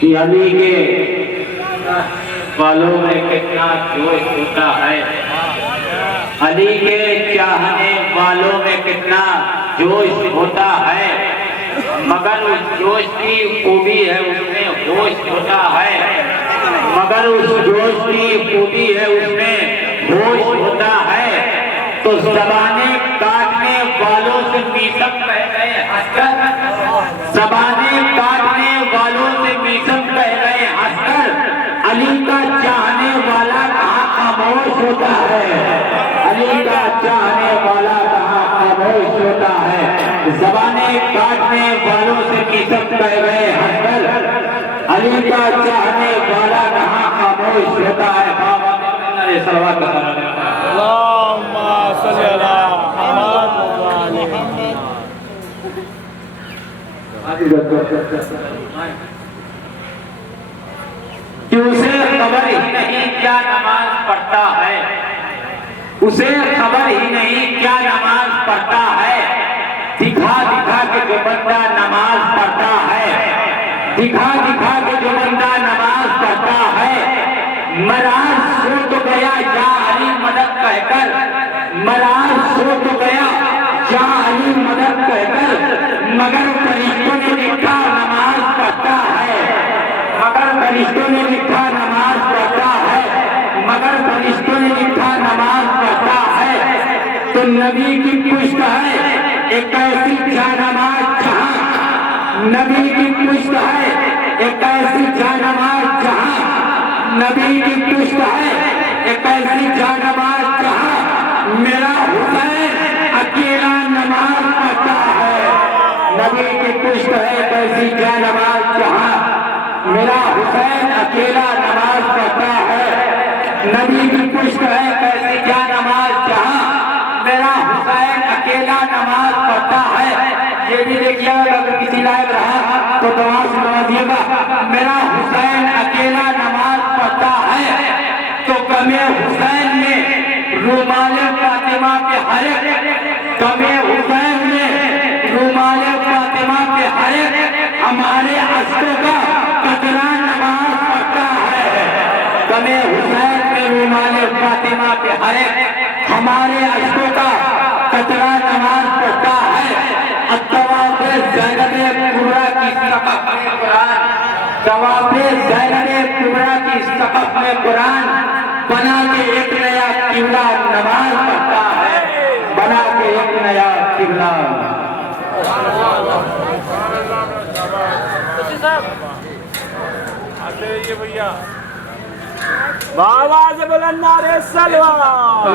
کہ علی کے والوں میں کتنا جوش ہوتا ہے، علی کے چاہنے والوں میں کتنا جوش ہوتا ہے، مگر اس جوش کی خوبی ہے اس میں ہوش ہوتا ہے، مگر اس جوش کی خوبی ہے اس میں ہوش ہوتا ہے۔ تو زبانیں کاٹنے والوں سے میثاق کہہ گئے ہنس کر، زبانیں کاٹنے والوں سے میثاق کہہ گئے ہنس کر، علی کا چاہنے والا کہاں خاموش ہوتا ہے، علی کا چاہنے والا کہاں خاموش ہوتا ہے۔ زبانیں کاٹنے والوں سے میثاق کہہ گئے ہنس کر، علی کا چاہنے والا کہاں خاموش ہوتا ہے۔ صلوات اللہم صلی علی محمد۔ کہ اسے خبر ہی نہیں کیا نماز پڑھتا ہے، اسے خبر ہی نہیں کیا نماز پڑھتا ہے، دکھا دکھا کے جو بندہ نماز پڑھتا ہے، دکھا دکھا کے جو بندہ نماز پڑھتا ہے، مراز سو تو گیا یا علی مدد کہہ کر، مراز سو تو گیا یا علی مدد کہہ کر، مگر فرشتوں نے لکھا نماز پڑھتا ہے، مگر فرشتوں نے لکھا نماز پڑھتا ہے، مگر فرشتوں نے لکھا نماز پڑھتا ہے۔ تو نبی کی پشت ہے ایک ایسی جانماز جہاں، نبی کی پشت ہے ایک ایسی جانماز جہاں، نبی کی پشت ہے ایک ایسی جانماز جہاں میرا حسین اکیلا نماز پڑھتا ہے، نبی کی پشت ہے ایک ایسی جانماز جہاں میرا حسین اکیلا نماز پڑھتا ہے، نبی کی پشت ہے ایک ایسی جانماز جہاں میرا حسین اکیلا نماز پڑھتا ہے۔ یہ بھی دیکھیے اگر کسی لائق رہا تو دعا سے نوازیے گا، میرا حسین اکیلا نماز پڑھتا ہے، تو غم حسین میں رومال فاطمہ کے ہر ایک، غم حسین میں رومال فاطمہ کے ہر ایک ہمارے اشکوں کا قطرہ نماز پڑھتا ہے، غم حسین میں رومال فاطمہ کے ہر ایک ہمارے اشکوں کا قطرہ نماز پڑھتا ہے۔ الطواف زینب کبریٰ کی سقف میں قرآن، طواف زینب کبریٰ کی سقف میں قرآن بنا کے ایک نیا قبلہ نماز پڑھتا ہے، بنا کے ایک نیا قبلہ۔ آواز بلند نعرہ سلوات۔